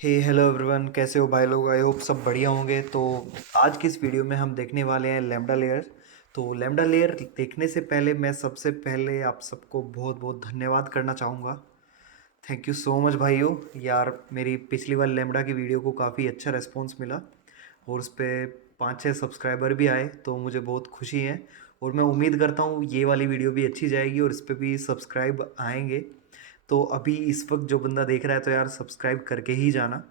हे hello everyone, कैसे हो भाई लोग? आई होप सब बढ़िया होंगे। तो आज की इस वीडियो में हम देखने वाले हैं लैम्डा लेयर। तो लैम्डा लेयर देखने से पहले मैं सबसे पहले आप सबको बहुत बहुत धन्यवाद करना चाहूँगा। थैंक यू सो मच भाइयों। यार मेरी पिछली बार लैम्डा की वीडियो को काफ़ी अच्छा रिस्पॉन्स मिला और उस पर 5-6 सब्सक्राइबर भी आए, तो मुझे बहुत खुशी है। और मैं उम्मीद करता हूँ ये वाली वीडियो भी अच्छी जाएगी और इस पर भी सब्सक्राइब आएंगे। तो अभी इस वक्त जो बंदा देख रहा है तो यार सब्सक्राइब करके ही जाना,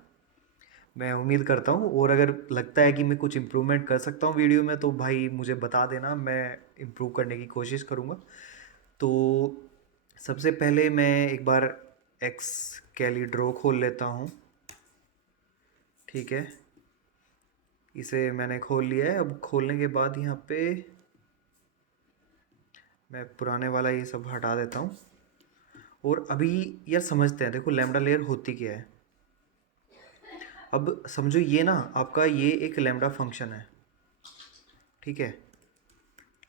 मैं उम्मीद करता हूँ। और अगर लगता है कि मैं कुछ इम्प्रूवमेंट कर सकता हूँ वीडियो में तो भाई मुझे बता देना, मैं इम्प्रूव करने की कोशिश करूँगा। तो सबसे पहले मैं एक बार एक्स कैली ड्रॉ खोल लेता हूँ। ठीक है, इसे मैंने खोल लिया है। अब खोलने के बाद यहाँ पे मैं पुराने वाला ये सब हटा देता हूँ। और अभी यार समझते हैं, देखो लैम्डा लेयर होती क्या है। अब समझो ये ना आपका ये एक लैम्डा फंक्शन है। ठीक है,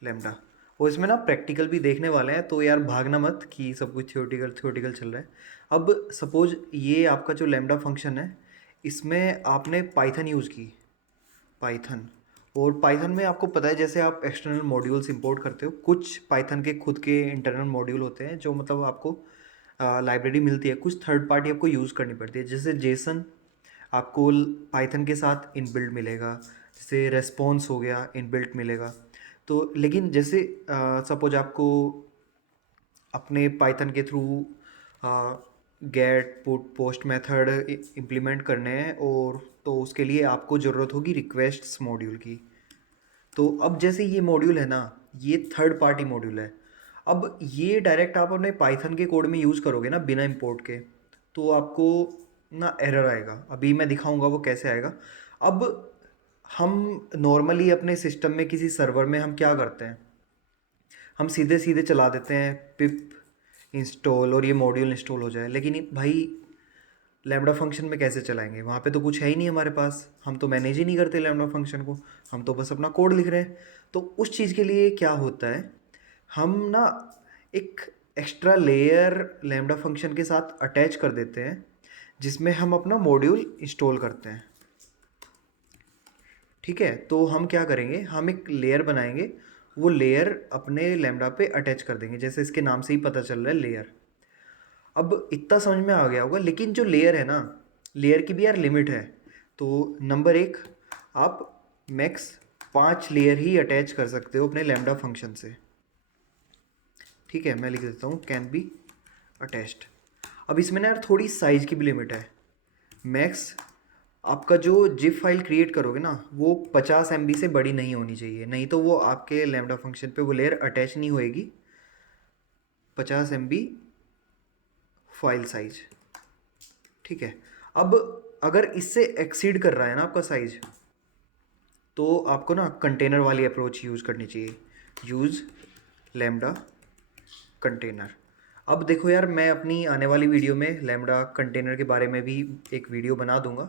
लैम्डा। और इसमें ना प्रैक्टिकल भी देखने वाले हैं, तो यार भागना मत कि सब कुछ थियोटिकल थियोटिकल चल रहा है। अब सपोज ये आपका जो लैम्डा फंक्शन है, इसमें आपने पाइथन यूज़ की, पाइथन। और पाइथन में आपको पता है जैसे आप एक्सटर्नल मॉड्यूल्स इंपोर्ट करते हो, कुछ पाइथन के खुद के इंटरनल मॉड्यूल होते हैं जो मतलब आपको लाइब्रेरी मिलती है, कुछ थर्ड पार्टी आपको यूज़ करनी पड़ती है। जैसे जेसन आपको पाइथन के साथ इनबिल्ट मिलेगा, जैसे रेस्पॉन्स हो गया इनबिल्ट मिलेगा। तो लेकिन जैसे सपोज आपको अपने पाइथन के through get put post method implement करने हैं, और तो उसके लिए आपको ज़रूरत होगी रिक्वेस्ट्स मॉड्यूल की। तो अब जैसे ये मॉड्यूल है ना, ये थर्ड पार्टी मॉड्यूल है। अब ये डायरेक्ट आप अपने पाइथन के कोड में यूज़ करोगे ना बिना इंपोर्ट के, तो आपको ना एरर आएगा। अभी मैं दिखाऊंगा वो कैसे आएगा। अब हम नॉर्मली अपने सिस्टम में किसी सर्वर में हम क्या करते हैं, हम सीधे सीधे चला देते हैं पिप इंस्टॉल और ये मॉड्यूल इंस्टॉल हो जाए। लेकिन भाई लैम्डा फंक्शन में कैसे चलाएंगे? वहाँ पे तो कुछ है ही नहीं हमारे पास, हम तो मैनेज ही नहीं करते लैम्डा फंक्शन को, हम तो बस अपना कोड लिख रहे हैं। तो उस चीज़ के लिए क्या होता है, हम ना एक एक्स्ट्रा लेयर लैम्डा फंक्शन के साथ अटैच कर देते हैं, जिसमें हम अपना मॉड्यूल इंस्टॉल करते हैं। ठीक है, तो हम क्या करेंगे, हम एक लेयर बनाएंगे, वो लेयर अपने लैम्डा पे अटैच कर देंगे, जैसे इसके नाम से ही पता चल रहा है लेयर। अब इतना समझ में आ गया होगा, लेकिन जो लेयर है ना, लेयर की भी यार लिमिट है। तो नंबर एक, आप मैक्स 5 लेयर ही अटैच कर सकते हो अपने लैम्डा फंक्शन से। ठीक है, मैं लिख देता हूँ कैन बी अटैच्ड। अब इसमें ना यार थोड़ी साइज़ की भी लिमिट है। मैक्स आपका जो जिप फाइल क्रिएट करोगे ना, वो 50 MB से बड़ी नहीं होनी चाहिए, नहीं तो वो आपके लैम्डा फंक्शन पे वो लेयर अटैच नहीं होएगी। 50 MB फाइल साइज। ठीक है, अब अगर इससे एक्सीड कर रहा है ना आपका साइज, तो आपको ना कंटेनर वाली अप्रोच यूज़ करनी चाहिए। Use lambda container. अब देखो यार, मैं अपनी आने वाली वीडियो में लैम्डा कंटेनर के बारे में भी एक वीडियो बना दूंगा।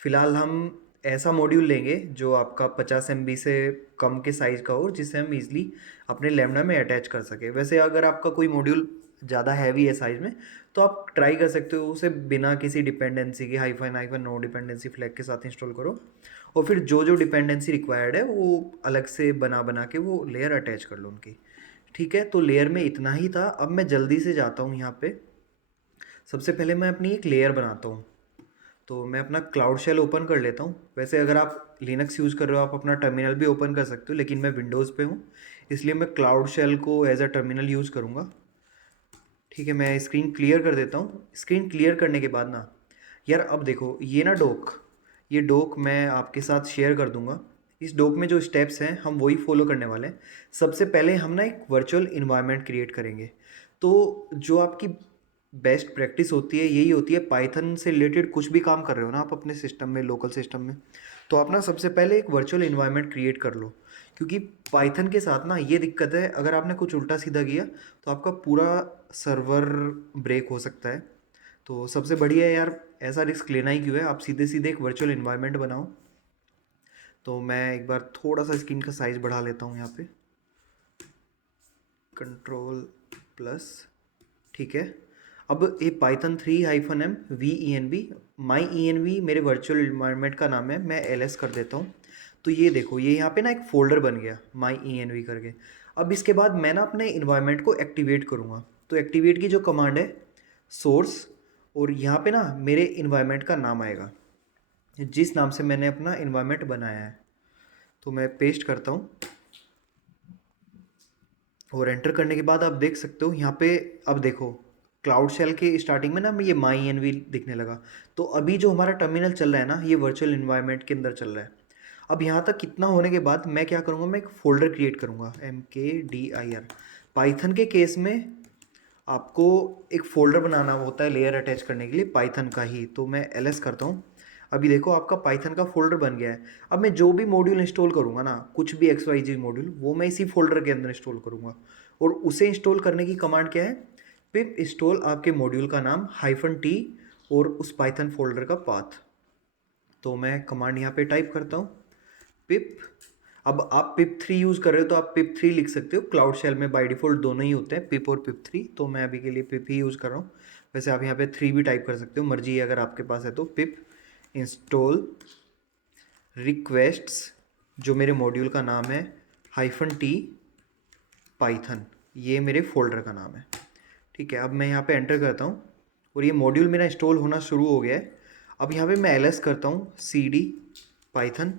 फ़िलहाल हम ऐसा मॉड्यूल लेंगे जो आपका 50 MB से कम के साइज़ का हो, जिसे हम इजीली अपने लैम्डा में अटैच कर सके। वैसे अगर आपका कोई मॉड्यूल ज़्यादा हैवी है साइज़ में, तो आप ट्राई कर सकते हो उसे बिना किसी डिपेंडेंसी के hyphen hyphen no dependency flag के साथ इंस्टॉल करो, और फिर जो जो डिपेंडेंसी रिक्वायर्ड है वो अलग से बना बना के वो लेयर अटैच कर लो उनकी। ठीक है, तो लेयर में इतना ही था। अब मैं जल्दी से जाता हूँ यहाँ पे। सबसे पहले मैं अपनी एक लेयर बनाता हूँ। तो मैं अपना क्लाउड शेल ओपन कर लेता हूँ। वैसे अगर आप लिनक्स यूज़ कर रहे हो, आप अपना टर्मिनल भी ओपन कर सकते हो, लेकिन मैं विंडोज़ पे हूँ, इसलिए मैं क्लाउड शेल को एज अ टर्मिनल यूज़ करूँगा। ठीक है, मैं स्क्रीन क्लियर कर देता हूँ। स्क्रीन क्लियर करने के बाद ना यार, अब देखो ये ना डॉक, ये डॉक मैं आपके साथ शेयर कर दूंगा। इस डॉक में जो स्टेप्स हैं हम वही फॉलो करने वाले हैं। सबसे पहले हम ना एक वर्चुअल इन्वायरमेंट क्रिएट करेंगे। तो जो आपकी बेस्ट प्रैक्टिस होती है यही होती है, पाइथन से रिलेटेड कुछ भी काम कर रहे हो ना आप अपने सिस्टम में, लोकल सिस्टम में, तो आप ना सबसे पहले एक वर्चुअल इन्वायरमेंट क्रिएट कर लो। क्योंकि पाइथन के साथ ना ये दिक्कत है, अगर आपने कुछ उल्टा सीधा किया तो आपका पूरा सर्वर ब्रेक हो सकता है। तो सबसे बढ़िया है यार, ऐसा रिस्क लेना ही क्यों है, आप सीधे सीधे एक वर्चुअल इन्वायरमेंट बनाओ। तो मैं एक बार थोड़ा सा स्क्रीन का साइज़ बढ़ा लेता हूँ यहाँ पे, कंट्रोल प्लस। ठीक है, अब ये python 3-m माई env मेरे वर्चुअल इन्वायरमेंट का नाम है, मैं ls कर देता हूँ। तो ये देखो ये यहाँ पे ना एक फ़ोल्डर बन गया माई env करके। अब इसके बाद मैं ना अपने इन्वायरमेंट को एक्टिवेट करूँगा। तो एक्टिवेट की जो कमांड है सोर्स, और यहाँ पे ना मेरे इन्वायरमेंट का नाम आएगा जिस नाम से मैंने अपना इन्वायरमेंट बनाया है। तो मैं पेस्ट करता हूँ और एंटर करने के बाद आप देख सकते हो यहाँ पे। अब देखो क्लाउड शेल के स्टार्टिंग में ना ये माई एनवी दिखने लगा। तो अभी जो हमारा टर्मिनल चल रहा है ना, ये वर्चुअल इन्वायरमेंट के अंदर चल रहा है। अब यहाँ तक कितना होने के बाद मैं क्या करूँगा, मैं एक फ़ोल्डर क्रिएट करूँगा mkdir। पाइथन के केस में आपको एक फ़ोल्डर बनाना होता है लेयर अटैच करने के लिए पाइथन का ही। तो मैं ls करता हूँ। अभी देखो आपका पाइथन का फ़ोल्डर बन गया है। अब मैं जो भी मॉड्यूल इंस्टॉल करूँगा ना, कुछ भी XYZ मॉड्यूल, वो मैं इसी फोल्डर के अंदर इंस्टॉल करूँगा। और उसे इंस्टॉल करने की कमांड क्या है, पिप इंस्टॉल आपके मॉड्यूल का नाम -t और उस पाइथन फोल्डर का पाथ। तो मैं कमांड यहाँ पे टाइप करता हूँ पिप। अब आप pip3 यूज़ कर रहे हो तो आप pip3 लिख सकते हो। क्लाउड शेल में बाय डिफ़ॉल्ट दोनों ही होते हैं, पिप और pip3। तो मैं अभी के लिए पिप ही यूज़ कर रहा हूँ। वैसे आप यहाँ पे 3 भी टाइप कर सकते हो, मर्जी है अगर आपके पास है तो। पिप इंस्टॉल रिक्वेस्ट्स, जो मेरे मॉड्यूल का नाम है -t पाइथन, ये मेरे फोल्डर का नाम है। ठीक है, अब मैं यहाँ पे एंटर करता हूँ और ये मॉड्यूल मेरा इंस्टॉल होना शुरू हो गया है। अब यहाँ पे मैं ls करता हूँ cd python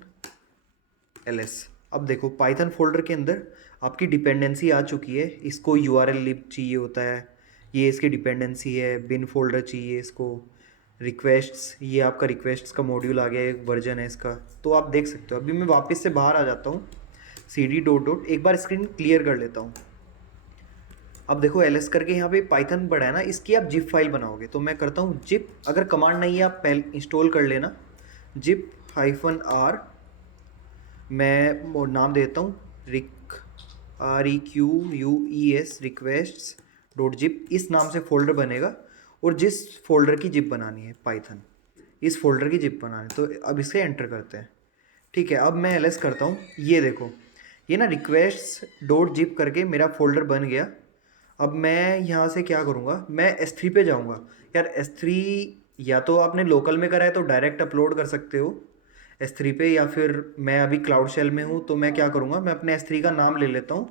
ls। अब देखो पाइथन फोल्डर के अंदर आपकी डिपेंडेंसी आ चुकी है। इसको url lib चाहिए होता है, ये इसकी डिपेंडेंसी है। बिन फोल्डर चाहिए इसको। रिक्वेस्ट्स, ये आपका रिक्वेस्ट्स का मॉड्यूल आ गया, एक वर्जन है इसका। तो आप देख सकते हो। अभी मैं वापस से बाहर आ जाता हूँ, cd डॉट एक बार स्क्रीन क्लियर कर लेता हूँ। अब देखो ls करके यहाँ पे पाइथन पड़ा है ना, इसकी आप जिप फाइल बनाओगे। तो मैं करता हूँ जिप, अगर कमांड नहीं है आप पहले इंस्टॉल कर लेना, जिप -r। मैं नाम देता हूँ requests रिक्वेस्ट्स डॉट जिप। इस नाम से फोल्डर बनेगा और जिस फोल्डर की जिप बनानी है पाइथन, इस फोल्डर की जिप बनानी है। तो अब इसे एंटर करते हैं। ठीक है, अब मैं ls करता हूँ। ये देखो ये ना रिक्वेस्ट्स डॉट जिप करके मेरा फोल्डर बन गया। अब मैं यहाँ से क्या करूँगा, मैं S3 पे जाऊँगा। यार S3 या तो आपने लोकल में करा है तो डायरेक्ट अपलोड कर सकते हो S3 पे, या फिर मैं अभी क्लाउड शेल में हूँ तो मैं क्या करूँगा, मैं अपने S3 का नाम ले लेता हूँ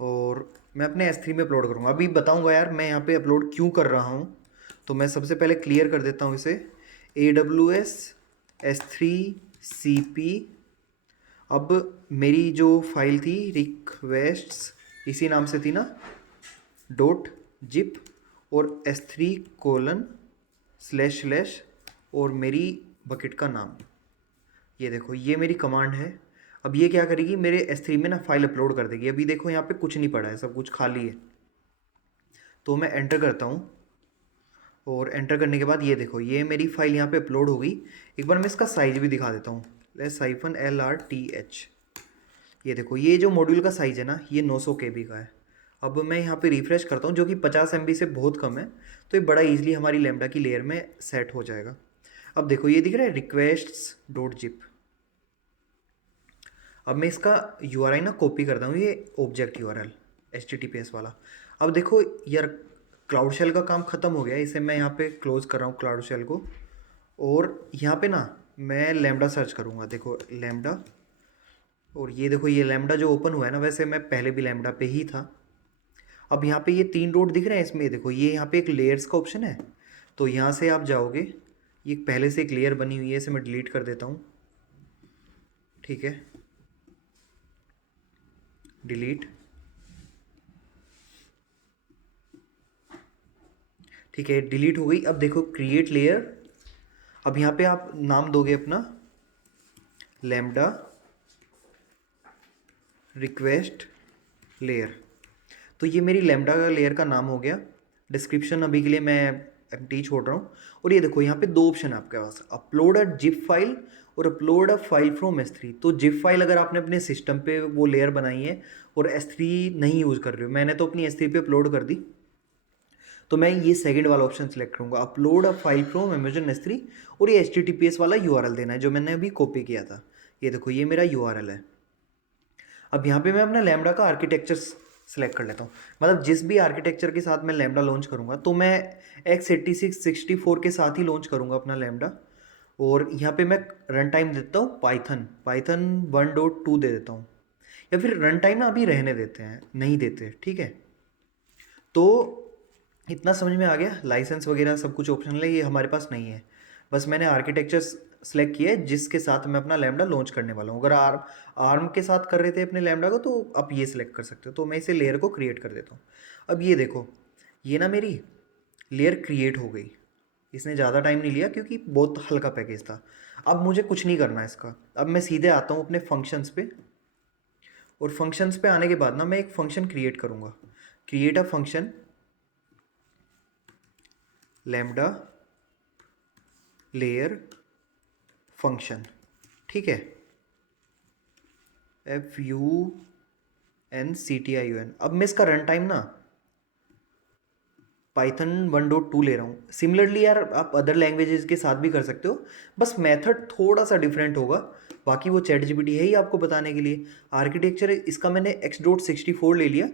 और मैं अपने S3 में अपलोड करूँगा। अभी बताऊँगा यार मैं यहाँ पे अपलोड क्यों कर रहा हूँ। तो मैं सबसे पहले क्लियर कर देता हूँ इसे, AWS S3 CP। अब मेरी जो फाइल थी रिक्वेस्ट्स, इसी नाम से थी ना, डॉट जिप और S3:/ और मेरी बकेट का नाम। ये देखो ये मेरी कमांड है। अब ये क्या करेगी, मेरे S3 में ना फाइल अपलोड कर देगी। अभी देखो यहाँ पे कुछ नहीं पड़ा है, सब कुछ खाली है। तो मैं एंटर करता हूँ और एंटर करने के बाद ये देखो ये मेरी फाइल यहाँ पे अपलोड हो गई। एक बार मैं इसका साइज भी दिखा देता हूँ, -lrth। ये देखो ये जो मॉड्यूल का साइज़ है ना, ये 900 KB का है। अब मैं यहाँ पे रिफ़्रेश करता हूँ, जो कि 50 MB से बहुत कम है। तो ये बड़ा ईजिली हमारी लैम्डा की लेयर में सेट हो जाएगा। अब देखो ये दिख रहा है रिक्वेस्ट्स डॉट जिप। अब मैं इसका URI ना कॉपी करता हूँ, ये ऑब्जेक्ट URL HTTPS वाला। अब देखो यार क्लाउड शेल का काम ख़त्म हो गया, इसे मैं यहाँ पे क्लोज़ कर रहा हूँ क्लाउड शेल को। और यहाँ पे ना मैं लैम्डा सर्च करूँगा। देखो लैम्डा, और ये देखो ये लैम्डा जो ओपन हुआ है ना, वैसे मैं पहले भी लैम्डा पे ही था। अब यहाँ पे ये 3 डॉट दिख रहे हैं इसमें, देखो ये यहाँ पे एक लेयर्स का ऑप्शन है। तो यहाँ से आप जाओगे, ये पहले से एक लेयर बनी हुई है, इसे मैं डिलीट कर देता हूँ। ठीक है, डिलीट। ठीक है, डिलीट हो गई। अब देखो क्रिएट लेयर। अब यहाँ पे आप नाम दोगे अपना लैम्डा रिक्वेस्ट लेयर। तो ये मेरी लैम्डा का लेयर का नाम हो गया। डिस्क्रिप्शन अभी के लिए मैं एम्प्टी छोड़ रहा हूँ। और ये देखो यहाँ पे 2 ऑप्शन है आपके पास, अपलोड अ जिप फाइल और upload a file from S3। तो जिप फाइल अगर आपने अपने सिस्टम पे वो लेयर बनाई है और S3 नहीं यूज़ कर रहे हो, मैंने तो अपनी S3 पे अपलोड कर दी, तो मैं ये सेकंड वाला ऑप्शन सेलेक्ट करूँगा, upload a file from Amazon S3। और ये HTTPS वाला URL देना है जो मैंने अभी कॉपी किया था। ये देखो ये मेरा URL है। अब यहाँ पे मैं अपना लैम्डा का आर्किटेक्चर सेलेक्ट कर लेता हूँ। मतलब जिस भी आर्किटेक्चर के साथ मैं लैम्डा लॉन्च करूँगा तो मैं x86 64 के साथ ही लॉन्च करूँगा अपना लैम्डा। और यहाँ पे मैं रन टाइम देता हूँ पाइथन पाइथन 1.2 दे देता हूँ, या फिर रन टाइम ना अभी रहने देते हैं, नहीं देते, ठीक है। तो इतना समझ में आ गया, लाइसेंस वगैरह सब कुछ ऑप्शनल है, ये हमारे पास नहीं है। बस मैंने आर्किटेक्चर सेलेक्ट किया है जिसके साथ मैं अपना लैम्डा लॉन्च करने वाला हूँ। अगर आर्म के साथ कर रहे थे अपने लैम्डा को तो आप ये सिलेक्ट कर सकते हो। तो मैं इसे लेयर को क्रिएट कर देता हूँ। अब ये देखो, ये ना मेरी लेयर क्रिएट हो गई। इसने ज़्यादा टाइम नहीं लिया क्योंकि बहुत हल्का पैकेज था। अब मुझे कुछ नहीं करना है इसका। अब मैं सीधे आता हूँ अपने फंक्शंस पे, और फंक्शंस पे आने के बाद ना मैं एक फंक्शन क्रिएट करूँगा। Create a function lambda layer function, ठीक है, FUNCTION। अब मैं इसका रन टाइम ना पाइथन 1.2 ले रहा हूँ। सिमिलरली यार आप अदर लैंग्वेजेस के साथ भी कर सकते हो, बस मेथड थोड़ा सा डिफरेंट होगा। बाकी वो चैट जीपीटी है ही आपको बताने के लिए। आर्किटेक्चर इसका मैंने x.64 ले लिया।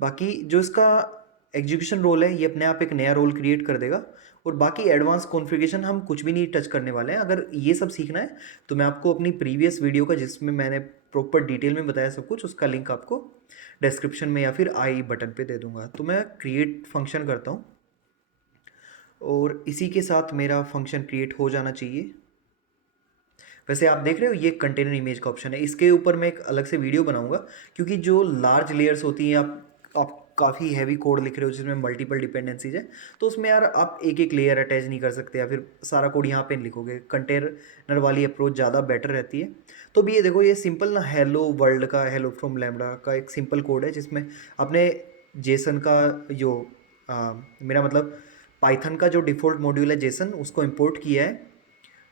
बाकी जो इसका एग्जीक्यूशन रोल है, ये अपने आप एक नया रोल क्रिएट कर देगा। और बाकी एडवांस कॉन्फ़िगरेशन हम कुछ भी नहीं टच करने वाले हैं। अगर ये सब सीखना है तो मैं आपको अपनी प्रीवियस वीडियो का, जिसमें मैंने प्रॉपर डिटेल में बताया सब कुछ, उसका लिंक आपको डिस्क्रिप्शन में या फिर आई बटन पे दे दूंगा। तो मैं क्रिएट फंक्शन करता हूँ, और इसी के साथ मेरा फंक्शन क्रिएट हो जाना चाहिए। वैसे आप देख रहे हो ये कंटेनर इमेज का ऑप्शन है, इसके ऊपर मैं एक अलग से वीडियो बनाऊंगा। क्योंकि जो लार्ज लेयर्स होती हैं, आप काफ़ी हैवी कोड लिख रहे हो जिसमें मल्टीपल डिपेंडेंसीज है, तो उसमें यार आप एक एक लेयर अटैच नहीं कर सकते, या फिर सारा कोड यहाँ पे नहीं लिखोगे। कंटेनर वाली अप्रोच ज़्यादा बेटर रहती है। तो भी ये देखो, ये सिंपल ना हेलो वर्ल्ड का, हेलो फ्रॉम लैम्डा का एक सिंपल कोड है, जिसमें आपने जेसन का जो मेरा मतलब पाइथन का जो डिफ़ॉल्ट मॉड्यूल है जेसन, उसको इम्पोर्ट किया है।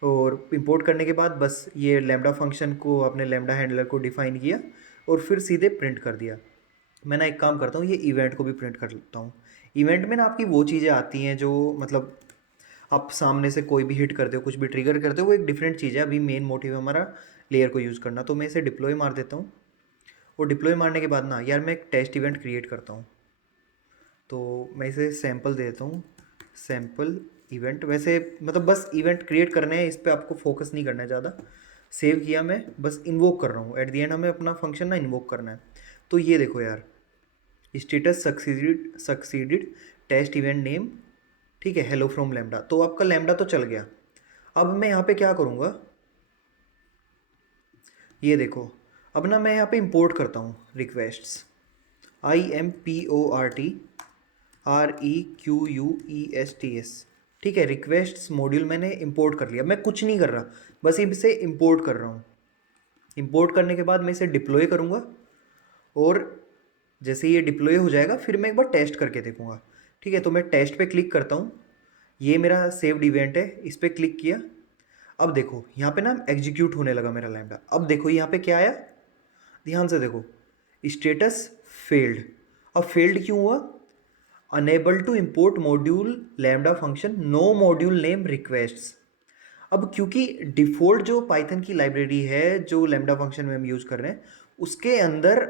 और इंपोर्ट करने के बाद बस ये लैम्डा फंक्शन को, अपने लैम्डा हैंडलर को डिफाइन किया, और फिर सीधे प्रिंट कर दिया। मैं ना एक काम करता हूँ, ये इवेंट को भी प्रिंट कर लेता हूँ। इवेंट में ना आपकी वो चीज़ें आती हैं जो मतलब आप सामने से कोई भी हिट करते हो, कुछ भी ट्रिगर करते हो, वो एक डिफरेंट चीज़ है। अभी मेन मोटिव हमारा लेयर को यूज़ करना। तो मैं इसे डिप्लॉय मार देता हूँ। और डिप्लॉय मारने के बाद ना यार मैं एक टेस्ट इवेंट क्रिएट करता हूँ। तो मैं इसे सैम्पल दे देता हूँ, सैम्पल इवेंट। वैसे मतलब बस इवेंट क्रिएट करने हैं, इस पर आपको फोकस नहीं करना है ज़्यादा। सेव किया, मैं बस इन्वोक कर रहा हूँ। एट द एंड हमें अपना फंक्शन ना इन्वोक करना है। तो ये देखो यार, status succeeded test event name, ठीक है, हेलो फ्रॉम लैम्डा। तो आपका लैम्डा तो चल गया। अब मैं यहाँ पे क्या करूँगा, ये देखो, अब ना मैं यहाँ पे इंपोर्ट करता हूँ रिक्वेस्ट्स, IMPORT REQUESTS, ठीक है। रिक्वेस्ट्स मॉड्यूल मैंने इंपोर्ट कर लिया। मैं कुछ नहीं कर रहा, बस इसे इंपोर्ट कर रहा हूँ। इंपोर्ट करने के बाद मैं इसे डिप्लॉय करूँगा, और जैसे ये डिप्लॉय हो जाएगा फिर मैं एक बार टेस्ट करके देखूँगा, ठीक है। तो मैं टेस्ट पे क्लिक करता हूँ। ये मेरा सेव्ड इवेंट है, इस पर क्लिक किया। अब देखो यहाँ पे ना एग्जीक्यूट होने लगा मेरा लैम्डा। अब देखो यहाँ पे क्या आया, ध्यान से देखो, स्टेटस फेल्ड। अब फेल्ड क्यों हुआ, unable to import module lambda function, no module name requests. अब क्योंकि डिफ़ॉल्ट जो पाइथन की लाइब्रेरी है जो लैम्डा फंक्शन में हम यूज़ कर रहे हैं, उसके अंदर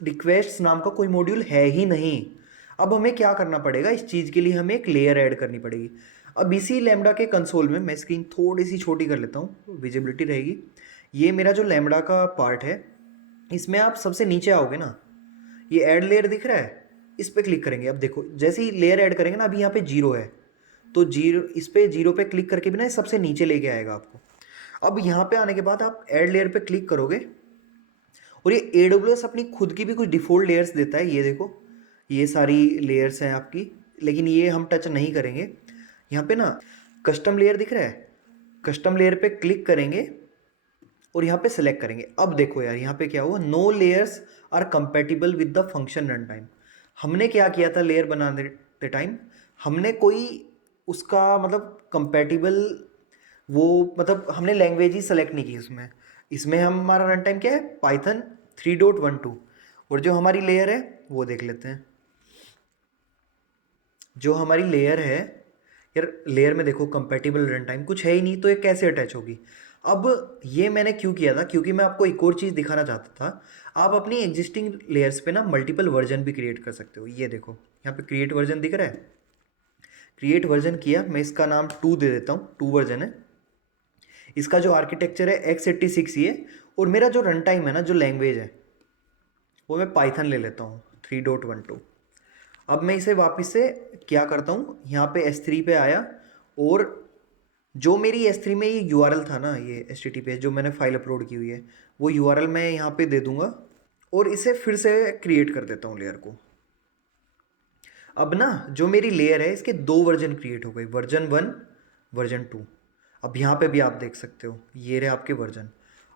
रिक्वेस्ट्स नाम का कोई मॉड्यूल है ही नहीं। अब हमें क्या करना पड़ेगा, इस चीज़ के लिए हमें एक लेयर ऐड करनी पड़ेगी। अब इसी लैम्डा के कंसोल में मैं स्क्रीन थोड़ी सी छोटी कर लेता हूँ, विजिबिलिटी रहेगी। ये मेरा जो लैम्डा का पार्ट है, इसमें आप सबसे नीचे आओगे ना, ये ऐड लेयर दिख रहा है, इस पर क्लिक करेंगे। अब देखो जैसे ही लेयर ऐड करेंगे ना, अभी यहाँ पे जीरो है, तो जीरो, इस पे जीरो पे क्लिक करके भी ना सबसे नीचे लेके आएगा आपको। अब यहाँ पे आने के बाद आप ऐड लेयर पे क्लिक करोगे, और ये AWS अपनी खुद की भी कुछ डिफ़ॉल्ट लेयर्स देता है। ये देखो, ये सारी लेयर्स हैं आपकी, लेकिन ये हम टच नहीं करेंगे। यहाँ पे ना कस्टम लेयर दिख रहा है, कस्टम लेयर पे क्लिक करेंगे और यहाँ पे सेलेक्ट करेंगे। अब देखो यार यहाँ पे क्या हुआ, no layers are compatible with the function run time. हमने क्या किया था लेयर बनाने टाइम, हमने कोई उसका मतलब कंपेटिबल, वो मतलब हमने लैंग्वेज ही सेलेक्ट नहीं की उसमें। इसमें हमारा रन टाइम क्या है, पाइथन 3.12। और जो हमारी लेयर है वो देख लेते हैं। जो हमारी लेयर है यार, लेयर में देखो कंपेटिबल रन टाइम कुछ है ही नहीं, तो ये कैसे अटैच होगी। अब ये मैंने क्यों किया था, क्योंकि मैं आपको एक और चीज़ दिखाना चाहता था। आप अपनी एग्जिस्टिंग लेयर्स पे ना मल्टीपल वर्जन भी क्रिएट कर सकते हो। ये देखो यहाँ पे क्रिएट वर्जन दिख रहा है, क्रिएट वर्जन किया, मैं इसका नाम 2 दे देता हूँ, 2 वर्जन है। इसका जो आर्किटेक्चर है x86 ये, और मेरा जो रन टाइम है ना, जो लैंग्वेज है, वो मैं पाइथन ले लेता हूँ 3.12। अब मैं इसे वापस से क्या करता हूँ, यहाँ पे S3 पे आया, और जो मेरी S3 में ये URL था ना, ये HTTPS जो मैंने फाइल अपलोड की हुई है, वो URL मैं यहाँ पे दे दूंगा, और इसे फिर से क्रिएट कर देता हूँ लेयर को। अब ना जो मेरी लेयर है, इसके 2 वर्जन क्रिएट हो गए, वर्जन 1, वर्जन 2। अब यहाँ पे भी आप देख सकते हो, ये रहे आपके वर्जन।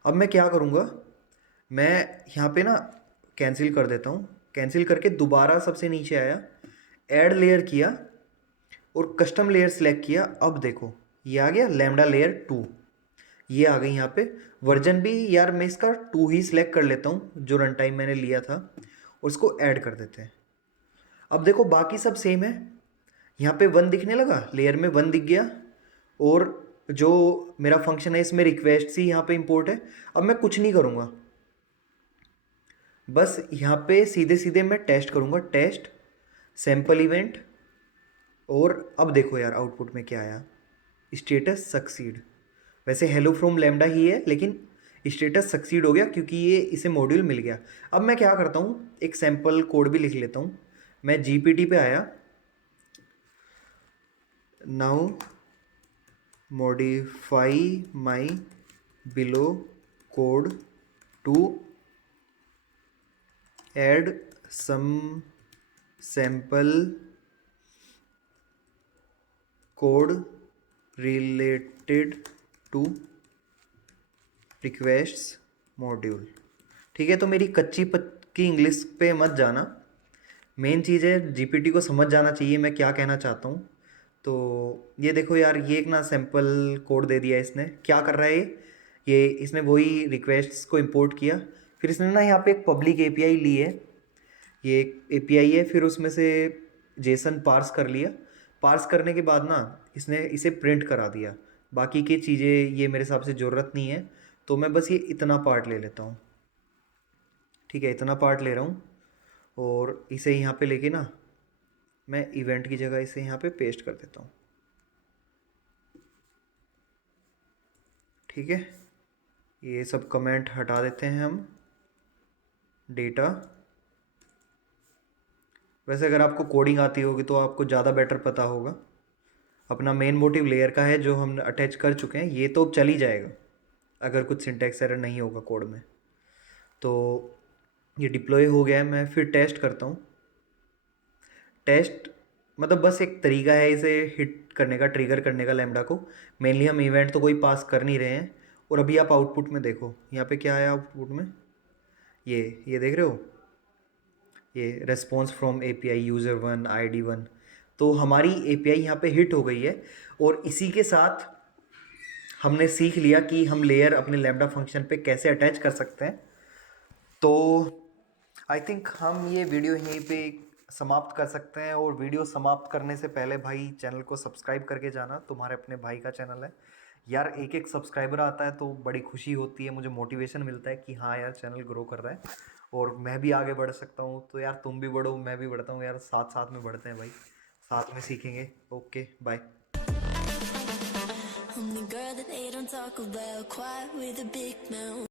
अब मैं क्या करूँगा, मैं यहाँ पे ना कैंसिल कर देता हूँ, कैंसिल करके दोबारा सबसे नीचे आया, ऐड लेयर किया, और कस्टम लेयर सेलेक्ट किया। अब देखो ये आ गया लैम्डा लेयर 2, ये आ गई यहाँ पे। वर्जन भी यार मैं इसका 2 ही सिलेक्ट कर लेता हूँ, जो रन टाइम मैंने लिया था, और इसको ऐड कर देते हैं। अब देखो बाकी सब सेम है, यहाँ पे 1 दिखने लगा, लेयर में 1 दिख गया, और जो मेरा फंक्शन है इसमें रिक्वेस्ट सी यहाँ पे इंपोर्ट है। अब मैं कुछ नहीं करूँगा, बस यहाँ पे सीधे सीधे मैं टेस्ट करूँगा, टेस्ट सैम्पल इवेंट, और अब देखो यार आउटपुट में क्या आया, स्टेटस सक्सीड। वैसे हेलो फ्रॉम लैम्डा ही है, लेकिन स्टेटस सक्सीड हो गया क्योंकि ये इसे मॉड्यूल मिल गया। अब मैं क्या करता हूँ, एक सैम्पल कोड भी लिख लेता हूँ। मैं GPT पे आया, now modify my below code to add some sample code related to requests module. ठीक है, तो मेरी कच्ची पक्की इंग्लिश पे मत जाना, मेन चीज़ है GPT को समझ जाना चाहिए मैं क्या कहना चाहता हूँ। तो ये देखो यार, ये एक ना सैम्पल कोड दे दिया इसने। क्या कर रहा है ये इसने वही रिक्वेस्ट्स को इंपोर्ट किया, फिर इसने ना यहाँ पे एक पब्लिक API ली है, ये एक API है, फिर उसमें से जेसन पार्स कर लिया। पार्स करने के बाद ना इसने इसे प्रिंट करा दिया। बाकी की चीज़ें ये मेरे हिसाब से ज़रूरत नहीं है, तो मैं बस ये इतना पार्ट ले लेता हूँ। ठीक है, इतना पार्ट ले रहा हूँ, और इसे यहाँ पे लेके ना मैं इवेंट की जगह इसे यहाँ पे पेस्ट कर देता हूँ। ठीक है, ये सब कमेंट हटा देते हैं हम। डेटा, वैसे अगर आपको कोडिंग आती होगी तो आपको ज़्यादा बेटर पता होगा। अपना मेन मोटिव लेयर का है जो हम अटैच कर चुके हैं, ये तो चल ही जाएगा अगर कुछ सिंटैक्स एरर नहीं होगा कोड में। तो ये डिप्लॉय हो गया है, मैं फिर टेस्ट करता हूँ। टेस्ट मतलब बस एक तरीका है इसे हिट करने का, ट्रिगर करने का लैम्डा को। मेनली हम इवेंट तो कोई पास कर नहीं रहे हैं। और अभी आप आउटपुट में देखो, यहाँ पे क्या आया आउटपुट में, ये देख रहे हो, ये response from API user 1 ID 1। तो हमारी API यहाँ पे हिट हो गई है, और इसी के साथ हमने सीख लिया कि हम लेयर अपने लैम्डा फंक्शन पे कैसे अटैच कर सकते हैं। तो आई थिंक हम ये वीडियो यहीं पे समाप्त कर सकते हैं। और वीडियो समाप्त करने से पहले भाई चैनल को सब्सक्राइब करके जाना, तुम्हारे अपने भाई का चैनल है यार। एक एक सब्सक्राइबर आता है तो बड़ी खुशी होती है, मुझे मोटिवेशन मिलता है कि हाँ यार चैनल ग्रो कर रहा है और मैं भी आगे बढ़ सकता हूँ। तो यार तुम भी बढ़ो, मैं भी बढ़ता हूँ यार, साथ साथ में बढ़ते हैं भाई, साथ में सीखेंगे। Okay bye. I'm the girl that they don't talk about, quiet with a big mouth.